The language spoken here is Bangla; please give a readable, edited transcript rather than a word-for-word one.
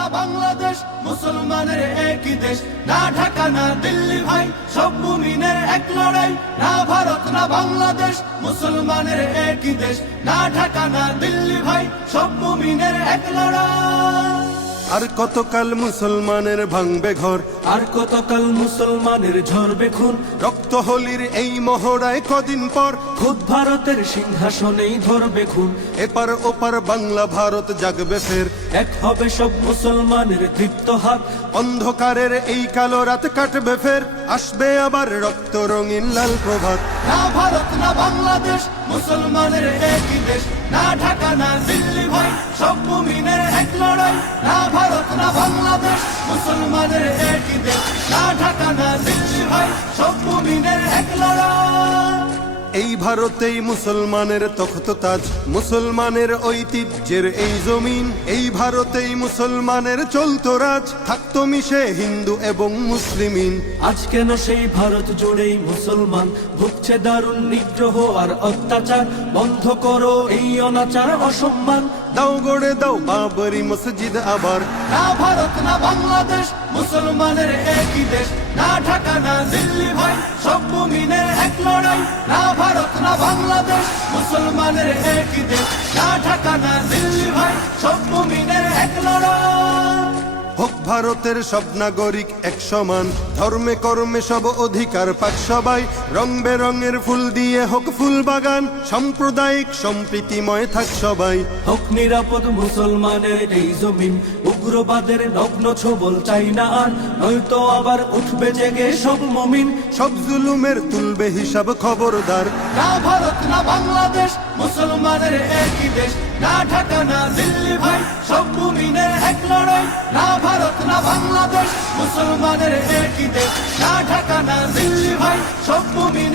না বাংলাদেশ, মুসলমানের একই দেশ, না ঢাকা না দিল্লি ভাই, সব মুমিনের এক লড়াই। না ভারত না বাংলাদেশ, মুসলমানের একই দেশ, না ঢাকা না দিল্লি ভাই, সব মুমিনের এক লড়াই। আর কতকাল মুসলমানের ভাঙবে ঘর, আর কতকাল মুসলমানের ঝরবে খুন, রক্ত হোলির এই মহড়ায় কদিন পর খুদ ভারতের সিংহাসনেই ধরবে খুন। এপার ওপার বাংলা ভারত জাগবে ফের, এক হবে সব মুসলমানের দীপ্ত হাত। অন্ধকারের এই কালো রাত কাটবে ফের, আসবে আবার রক্ত রঙিন লাল প্রভাত। না ভারত না বাংলাদেশ, মুসলমানের একই দেশ, না ঢাকা না দিল্লি ভাই, সব মুমিনের এক লড়াই। না ভারত না বাংলাদেশ, মুসলমানের একই দেশ, না ঢাকা না দিল্লি ভাই, সব মুমিনের এক লড়াই। এই ভারতেই মুসলমানের তখ্ত তাজ, মুসলমানের ঐতিহ্যের এই জমিন। এই ভারতেই মুসলমানের চলতো রাজ, থাকতো মিশে হিন্দু এবং মুসলিমিন। আজ কেন সেই ভারত জুড়েই মুসলমান ভুগছে দারুণ নিগ্রহ আর অত্যাচার? বন্ধ করো এই অনাচার অসম্মান। দাও গড়ে দাও বাবরি মসজিদ আবার। না ভারত না বাংলাদেশ, মুসলমানের একই দেশ, না ঢাকা না দিল্লি ভাই, সব মুমিনের এক লড়াই। না ভারত না বাংলাদেশ, মুসলমানের একই দেশ, না ঢাকা না দিল্লি ভাই, সব মুমিনের এক লড়াই। হোক ভারতের সব নাগরিক এক সমান, ধর্মে কর্মে সব অধিকার পাক সবাই। রং বেরঙের ফুল দিয়ে হোক ফুল বাগান, সাম্প্রদায়িক সম্প্রীতিময় থাক সবাই। হোক নিরাপদ মুসলমানের এই জমিন, উগ্রবাদের নগ্ন ছবল চাই না আর, নয়তো আবার উঠবে জেগে সব মুমিন। সব জুলুমের তুলবে হিসাব খবরদার। না ভারত না বাংলাদেশ, মুসলমানের একই দেশ, না ঢাকা না দিল্লি ভাই, সব মুমিনের এক লড়াই। না ভারত না বাংলাদেশ, মুসলমানের একই দেশ, না ঢাকা না দিল্লি ভাই, সব মুমিনের